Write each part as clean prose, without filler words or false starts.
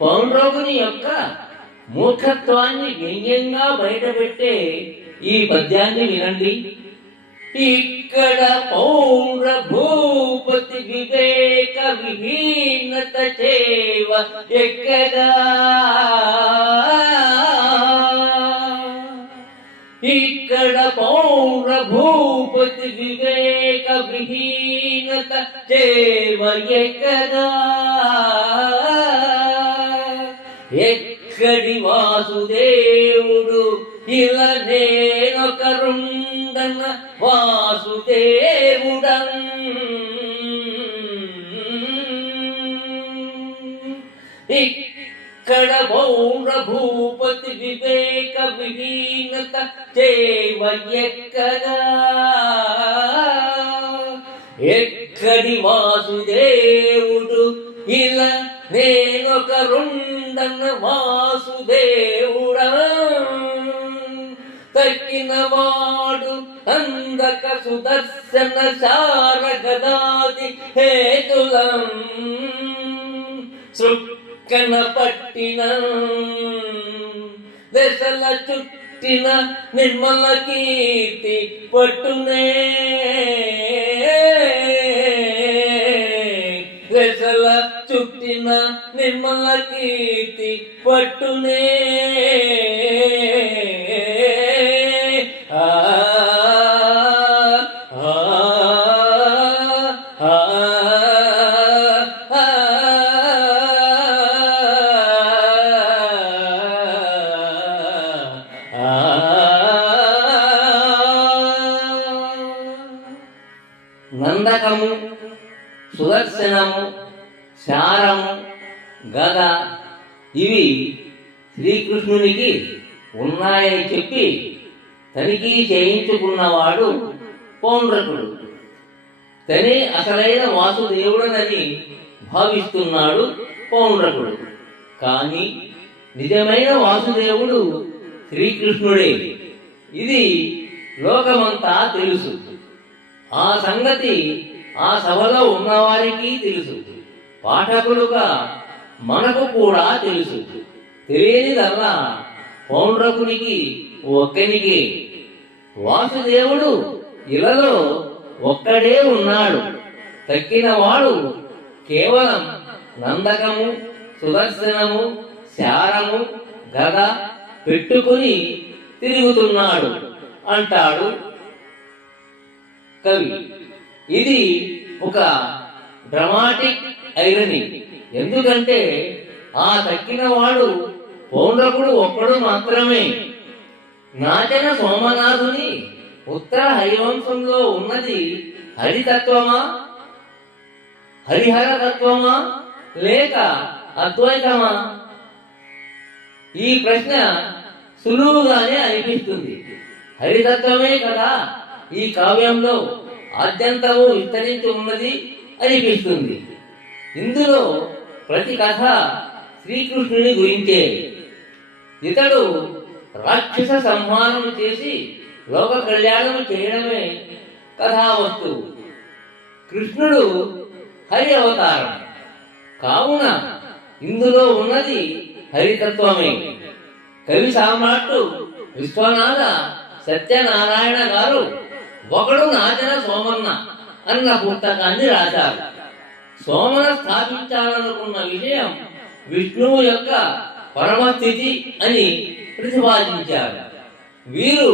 పౌండ్రకుని యొక్క మూర్ఖత్వాన్ని వ్యంగ్యంగా బయటపెట్టే ఈ పద్యాన్ని వినండి. ఇక్కడ పౌండ్ర భూపతి వివేక విహీనత చేవ ఎక్కడా, ఇక్కడ పౌండ్ర భూపతి వివేక విహీనత చేవ ఎక్కడా, ఎక్కడి వాసుదేవుడు ఇలా నేనొకరుండన వాసుదేవుడం, ఇక్కడ పౌండ్ర భూపతి వివేక విహీనత చేవ ఎక్కడా, ఎక్కడి వాసుదేవుడు ఇలా నేనొకరుండన వాసుదేవుడా, తక్కిన వాడు అందక సుదర్శన శార గదాది హేతులం, సృక్కన పట్టిన దశల చుట్టిన నిర్మల కీర్తి పట్టునే, దశల చుట్టిన నిర్మల కీర్తి పట్టునే, నందకము, సుదర్శనము, శారము, గద ఇవి శ్రీకృష్ణునికి ఉన్నాయని చెప్పి తనిఖీ చేయించుకున్నవాడు పౌండ్రకుడు. తనే అసలైన వాసుదేవుడనని భావిస్తున్నాడు పౌండ్రకుడు. కానీ నిజమైన వాసుదేవుడు శ్రీకృష్ణుడే. ఇది లోకమంతా తెలుసు. ఆ సంగతి ఆ సభలో ఉన్నవారికి తెలుసు. పాఠకులుగా మనకు కూడా తెలుసు. తెలియనిదల్లా పౌండ్రకునికి ఒక్కనికే. వాసుదేవుడు ఇలలో ఒక్కడే ఉన్నాడు. తక్కినవాడు కేవలం నందకము, సుదర్శనము, శారము, గద పెట్టుకుని తిరుగుతున్నాడు అంటాడు కవి. ఇది ఒక డ్రమాటిక్ ఐరనీ. ఎందుకంటే ఆ తక్కినవాడు పౌండ్రకుడు ఒక్కడు మాత్రమే. నాచన సోమనాథుని ఉత్తర హరివంశంలో ఉన్నది హరితత్వమా, హరిహర తత్వమా, లేక అద్వైతమా? ఈ ప్రశ్న సులువుగానే అనిపిస్తుంది. హరితత్వమే కదా ఈ కావ్యంలో ఆద్యంతము విస్తరించి ఉన్నది అనిపిస్తుంది. ఇందులో ప్రతి కథ శ్రీకృష్ణుని గురించే. ఇతడు రాక్షస సంహారం చేసి లోక కళ్యాణం చేయడమే కథావస్తువు. కృష్ణుడు హరి అవతారం కావున ఇందులో ఉన్నది హరితత్వమే. కవి సామ్రాట్టు విశ్వనాథ సత్యనారాయణ గారు ఒకడు నాచన సోమన్న అన్న పుస్తకాన్ని రాశారు. సోమన స్థాపించాలనుకున్న విషయం విష్ణువు యొక్క పరమస్థితి అని ప్రతిపాదించారు. వీరు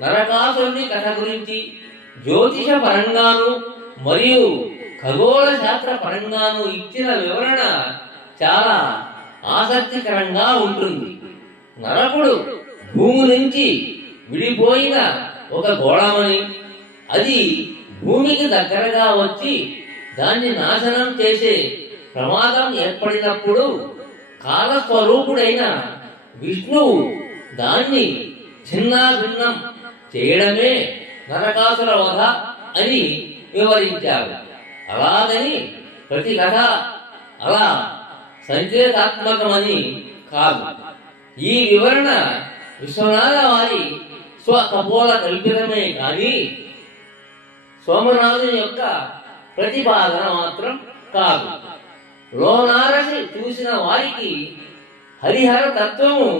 నరకాసురుని కథ గురించి జ్యోతిష పరంగాను మరియు ఖగోళ శాస్త్ర పరంగాను ఇచ్చిన వివరణ చాలా ఆసక్తికరంగా ఉంటుంది. నరకుడు భూమి నుంచి విడిపోయిన ఒక గోళమని, అది భూమికి దగ్గరగా వచ్చి దాన్ని నాశనం చేసే ప్రమాదం ఏర్పడినప్పుడు కాలస్వరూపుడైన విష్ణువు దాన్ని ఛిన్నాభిన్నం చేయడమే నరకాసుర వధ అని వివరించారు. అలాగని ప్రతి కథ అలా సంకేతాత్మకమని కాదు. ఈ వివరణ విశ్వనాథ వారి స్వకపోల కల్పితమే కానీ సోమనాథుని యొక్క ప్రతిపాదన మాత్రం కాదు. లోనారసి చూసిన వారికి హరిహర తత్వము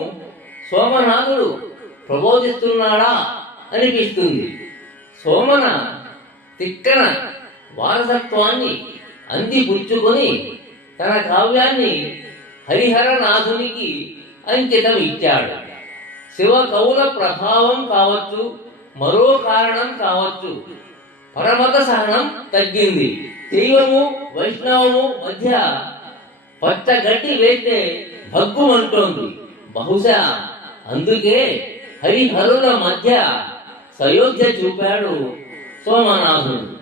సోమనాథుడు ప్రబోధిస్తున్నాడా అనిపిస్తుంది. సోమన తిక్కన వారసత్వాన్ని అందిపుచ్చుకొని తన కావ్యాన్ని హరిహరనాథునికి అంకితం ఇచ్చాడు. శివ కవుల ప్రభావం కావచ్చు, మరో కారణం కావచ్చు, పరమత సహనం తగ్గింది. దైవము వైష్ణవము మధ్య పచ్చగడ్డి వేస్తే భగ్గుమంటోంది. బహుశా అందుకే హరిహరుల మధ్య సయోధ్య చూపాడు సోమనాథుడు.